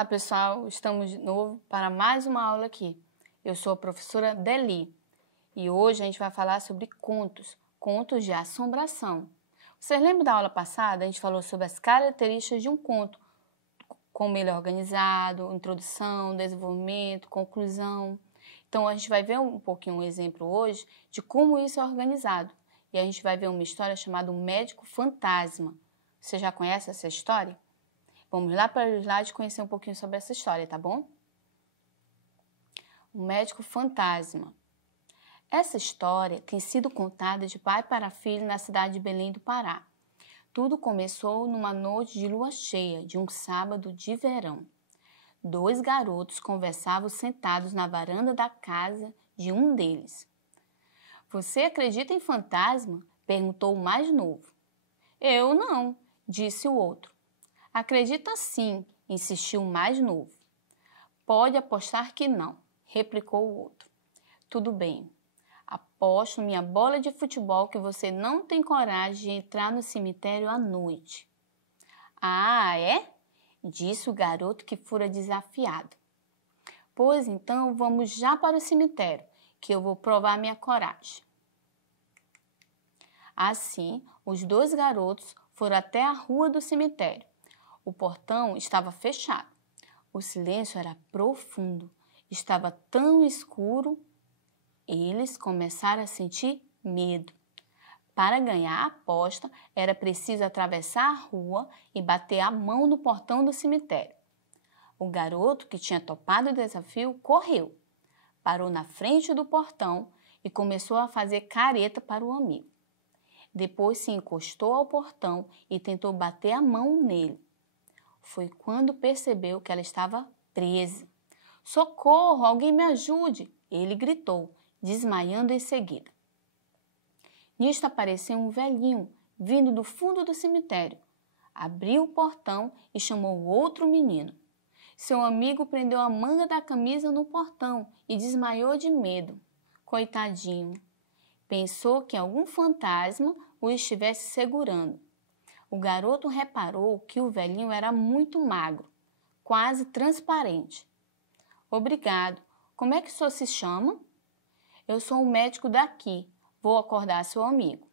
Olá, pessoal! Estamos de novo para mais uma aula aqui. Eu sou a professora Deli e hoje a gente vai falar sobre contos de assombração. Vocês lembram da aula passada? A gente falou sobre as características de um conto, como ele é organizado, introdução, desenvolvimento, conclusão. Então, a gente vai ver um pouquinho um exemplo hoje de como isso é organizado. E a gente vai ver uma história chamada O Médico Fantasma. Você já conhece essa história? Vamos lá para o slide conhecer um pouquinho sobre essa história, tá bom? O Médico Fantasma. Essa história tem sido contada de pai para filho na cidade de Belém do Pará. Tudo começou numa noite de lua cheia, de um sábado de verão. Dois garotos conversavam sentados na varanda da casa de um deles. "Você acredita em fantasma?" perguntou o mais novo. "Eu não", disse o outro. "Acredita sim", insistiu o mais novo. "Pode apostar que não", replicou o outro. "Tudo bem. Aposto minha bola de futebol que você não tem coragem de entrar no cemitério à noite." "Ah, é?" disse o garoto que fora desafiado. "Pois então vamos já para o cemitério, que eu vou provar minha coragem." Assim, os dois garotos foram até a rua do cemitério. O portão estava fechado. O silêncio era profundo. Estava tão escuro. Eles começaram a sentir medo. Para ganhar a aposta, era preciso atravessar a rua e bater a mão no portão do cemitério. O garoto, que tinha topado o desafio, correu, parou na frente do portão e começou a fazer careta para o amigo. Depois se encostou ao portão e tentou bater a mão nele. Foi quando percebeu que ela estava presa. "Socorro! Alguém me ajude!" ele gritou, desmaiando em seguida. Nisto apareceu um velhinho, vindo do fundo do cemitério. Abriu o portão e chamou outro menino. Seu amigo prendeu a manga da camisa no portão e desmaiou de medo. Coitadinho! Pensou que algum fantasma o estivesse segurando. O garoto reparou que o velhinho era muito magro, quase transparente. "Obrigado. Como é que o senhor se chama?" "Eu sou o médico daqui. Vou acordar seu amigo."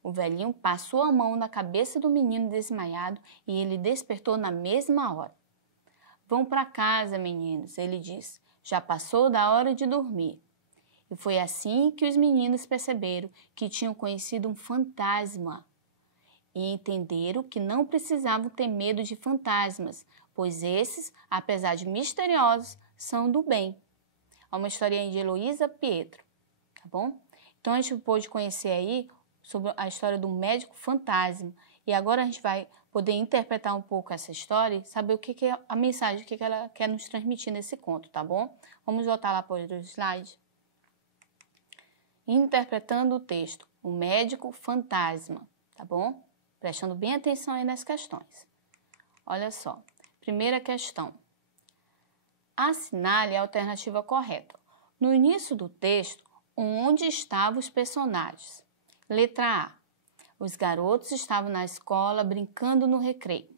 O velhinho passou a mão na cabeça do menino desmaiado e ele despertou na mesma hora. "Vão para casa, meninos", ele disse. "Já passou da hora de dormir." E foi assim que os meninos perceberam que tinham conhecido um fantasma. E entenderam que não precisavam ter medo de fantasmas, pois esses, apesar de misteriosos, são do bem. É uma historinha de Heloísa Pietro, tá bom? Então a gente pôde conhecer aí sobre a história do médico fantasma. E agora a gente vai poder interpretar um pouco essa história e saber o que é a mensagem, o que ela quer nos transmitir nesse conto, tá bom? Vamos voltar lá para o slide. Interpretando o texto, o médico fantasma, tá bom? Prestando bem atenção aí nas questões. Olha só, primeira questão. Assinale a alternativa correta. No início do texto, onde estavam os personagens? Letra A. Os garotos estavam na escola brincando no recreio.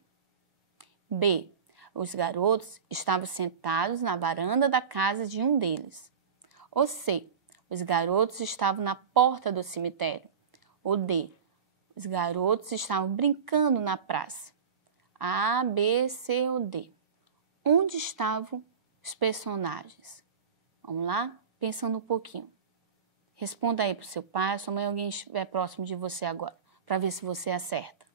B. Os garotos estavam sentados na varanda da casa de um deles. Ou C. Os garotos estavam na porta do cemitério. Ou D. Os garotos estavam brincando na praça. A, B, C ou D. Onde estavam os personagens? Vamos lá? Pensando um pouquinho. Responda aí para o seu pai, sua mãe, alguém estiver próximo de você agora, para ver se você acerta.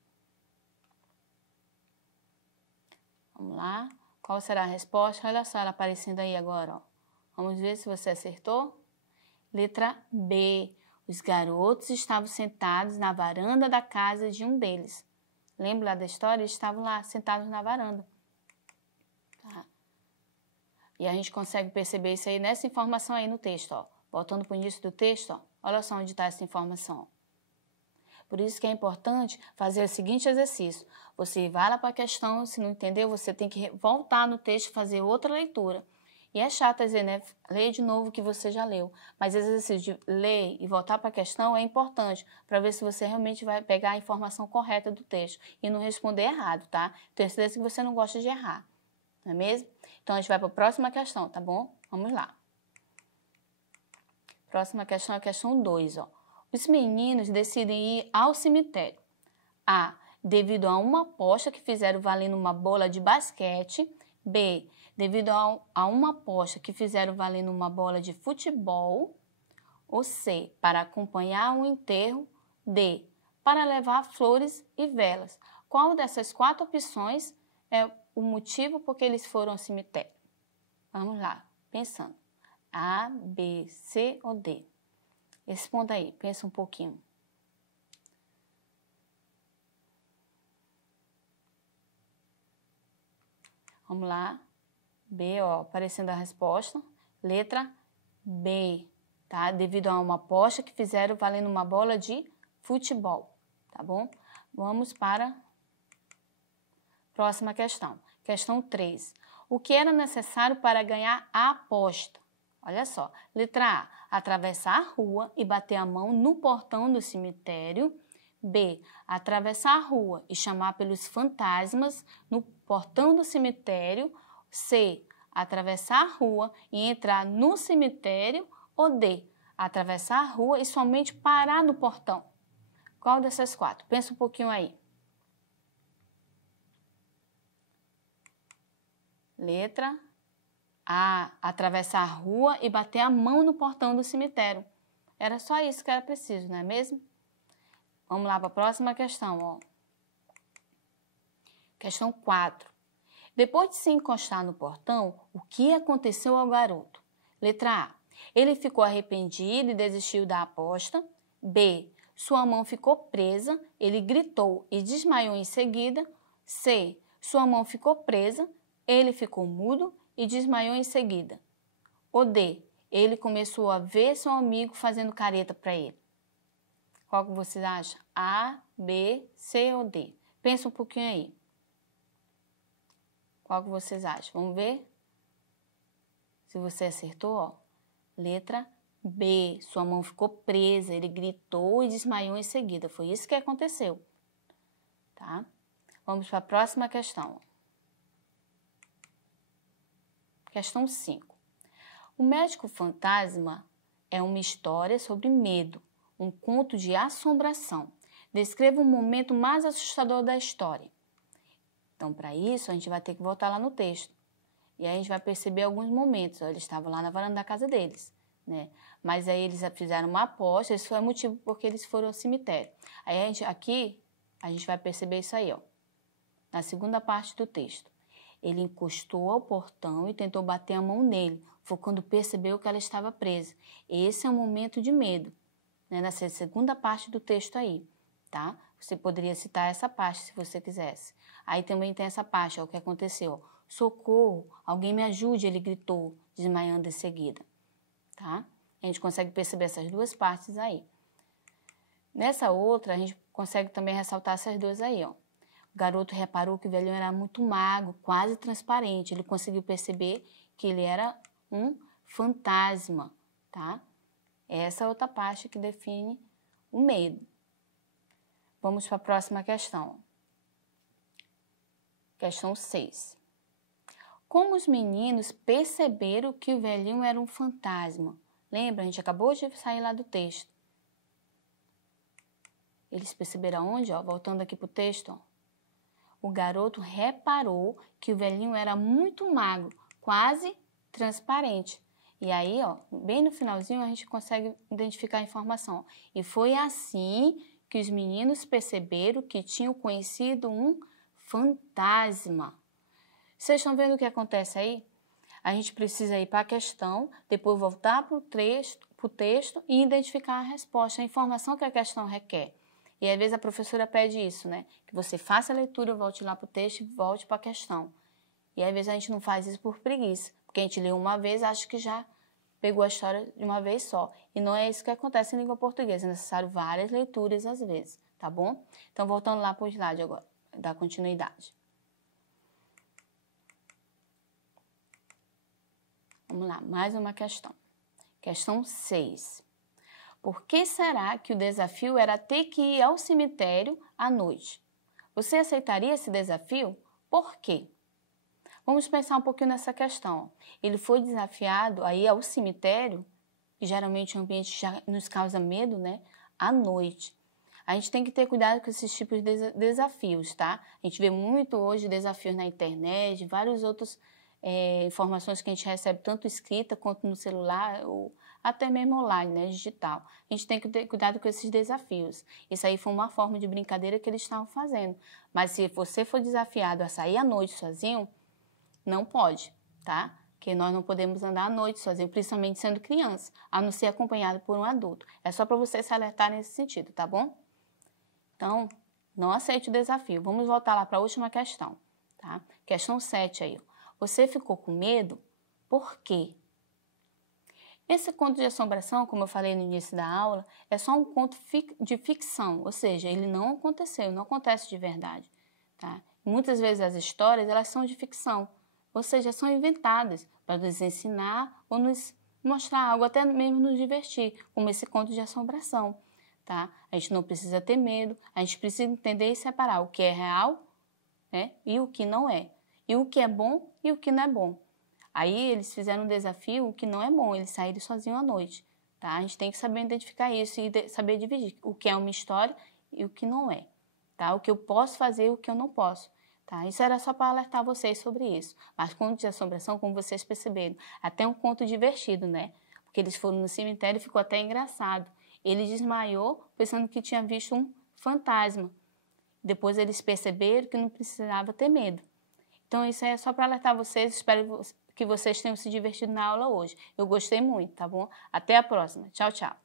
Vamos lá? Qual será a resposta? Olha só ela aparecendo aí agora, ó. Vamos ver se você acertou. Letra B. Os garotos estavam sentados na varanda da casa de um deles. Lembra lá da história? Eles estavam lá, sentados na varanda. Tá? E a gente consegue perceber isso aí nessa informação aí no texto, ó. Voltando para o início do texto, ó. Olha só onde está essa informação. Por isso que é importante fazer o seguinte exercício. Você vai lá para a questão, se não entendeu, você tem que voltar no texto e fazer outra leitura. E é chato dizer, né? Leia de novo o que você já leu. Mas esse exercício de ler e voltar para a questão é importante para ver se você realmente vai pegar a informação correta do texto e não responder errado, tá? Tenho certeza que você não gosta de errar. não é mesmo? Então, a gente vai para a próxima questão, tá bom? Vamos lá. Próxima questão é a questão 2, ó. Os meninos decidem ir ao cemitério. A. Devido a uma aposta que fizeram valendo uma bola de basquete. B. Devido a uma aposta que fizeram valendo uma bola de futebol. Ou C. Para acompanhar um enterro. D. Para levar flores e velas. Qual dessas 4 opções é o motivo por que eles foram ao cemitério? Vamos lá, pensando. A, B, C ou D? Responda aí, pensa um pouquinho. Vamos lá. B, ó, aparecendo a resposta. Letra B, tá? Devido a uma aposta que fizeram valendo uma bola de futebol, tá bom? Vamos para a próxima questão. Questão 3. O que era necessário para ganhar a aposta? Olha só. Letra A. Atravessar a rua e bater a mão no portão do cemitério. B. Atravessar a rua e chamar pelos fantasmas no portão do cemitério. C. Atravessar a rua e entrar no cemitério. Ou D. Atravessar a rua e somente parar no portão. Qual dessas 4? Pensa um pouquinho aí. Letra A. Atravessar a rua e bater a mão no portão do cemitério. Era só isso que era preciso, não é mesmo? Vamos lá para a próxima questão, ó. Questão 4. Depois de se encostar no portão, o que aconteceu ao garoto? Letra A. Ele ficou arrependido e desistiu da aposta. B. Sua mão ficou presa, ele gritou e desmaiou em seguida. C. Sua mão ficou presa, ele ficou mudo e desmaiou em seguida. Ou D. Ele começou a ver seu amigo fazendo careta para ele. Qual que vocês acham? A, B, C ou D? Pensa um pouquinho aí. Qual que vocês acham? Vamos ver? Se você acertou, ó. Letra B. Sua mão ficou presa, ele gritou e desmaiou em seguida. Foi isso que aconteceu. Tá? Vamos para a próxima questão. Questão 5. O Médico Fantasma é uma história sobre medo, um conto de assombração. Descreva o momento mais assustador da história. Então, para isso, a gente vai ter que voltar lá no texto. E aí a gente vai perceber alguns momentos. Eles estavam lá na varanda da casa deles, né? Mas aí eles fizeram uma aposta, esse foi o motivo porque eles foram ao cemitério. Aí aqui a gente vai perceber isso aí, ó. Na segunda parte do texto. Ele encostou ao portão e tentou bater a mão nele. Foi quando percebeu que ela estava presa. Esse é um momento de medo, né? Nessa segunda parte do texto aí, tá? Você poderia citar essa parte se você quisesse. Aí também tem essa parte, ó, o que aconteceu. Socorro, alguém me ajude, ele gritou, desmaiando em seguida, tá? A gente consegue perceber essas duas partes aí. Nessa outra, a gente consegue também ressaltar essas duas aí, ó. O garoto reparou que o velhinho era muito magro, quase transparente. Ele conseguiu perceber que ele era um fantasma, tá? Essa é outra parte que define o medo. Vamos para a próxima questão. Questão 6. Como os meninos perceberam que o velhinho era um fantasma? Lembra? A gente acabou de sair lá do texto. Eles perceberam aonde? Ó, voltando aqui para o texto, ó. O garoto reparou que o velhinho era muito magro, quase transparente. E aí, ó, bem no finalzinho, a gente consegue identificar a informação. Ó. E foi assim que os meninos perceberam que tinham conhecido um fantasma. Vocês estão vendo o que acontece aí? A gente precisa ir para a questão, depois voltar para o texto e identificar a resposta, a informação que a questão requer. E às vezes a professora pede isso, né? Que você faça a leitura, volte lá para o texto e volte para a questão. E às vezes a gente não faz isso por preguiça, porque a gente lê uma vez, acha que já pegou a história de uma vez só. E não é isso que acontece em língua portuguesa, é necessário várias leituras às vezes, tá bom? Então, voltando lá para o slide agora, da continuidade. Vamos lá, mais uma questão. Questão 6. Por que será que o desafio era ter que ir ao cemitério à noite? Você aceitaria esse desafio? Por quê? Vamos pensar um pouquinho nessa questão. Ele foi desafiado aí ao cemitério, que geralmente o ambiente já nos causa medo, né? À noite. A gente tem que ter cuidado com esses tipos de desafios, tá? A gente vê muito hoje desafios na internet, vários outros informações que a gente recebe tanto escrita quanto no celular, ou até mesmo online, né, digital. A gente tem que ter cuidado com esses desafios. Isso aí foi uma forma de brincadeira que eles estavam fazendo. Mas se você for desafiado a sair à noite sozinho, não pode, tá? Porque nós não podemos andar à noite sozinho, principalmente sendo criança, a não ser acompanhado por um adulto. É só para você se alertar nesse sentido, tá bom? Então, não aceite o desafio. Vamos voltar lá para a última questão, tá? Questão 7 aí. Você ficou com medo? Por quê? Esse conto de assombração, como eu falei no início da aula, é só um conto de ficção, ou seja, ele não aconteceu, não acontece de verdade, tá? Muitas vezes as histórias, elas são de ficção, ou seja, são inventadas para nos ensinar ou nos mostrar algo, até mesmo nos divertir, como esse conto de assombração, tá? A gente não precisa ter medo, a gente precisa entender e separar o que é real, né, e o que não é, e o que é bom e o que não é bom. Aí eles fizeram um desafio, o que não é bom, eles saírem sozinhos à noite, tá? A gente tem que saber identificar isso e saber dividir o que é uma história e o que não é, tá? O que eu posso fazer e o que eu não posso, tá? Isso era só para alertar vocês sobre isso. Mas conto de assombração, como vocês perceberam, até um conto divertido, né? Porque eles foram no cemitério e ficou até engraçado. Ele desmaiou pensando que tinha visto um fantasma. Depois eles perceberam que não precisava ter medo. Então isso é só para alertar vocês, espero que vocês tenham se divertido na aula hoje. Eu gostei muito, tá bom? Até a próxima. Tchau, tchau.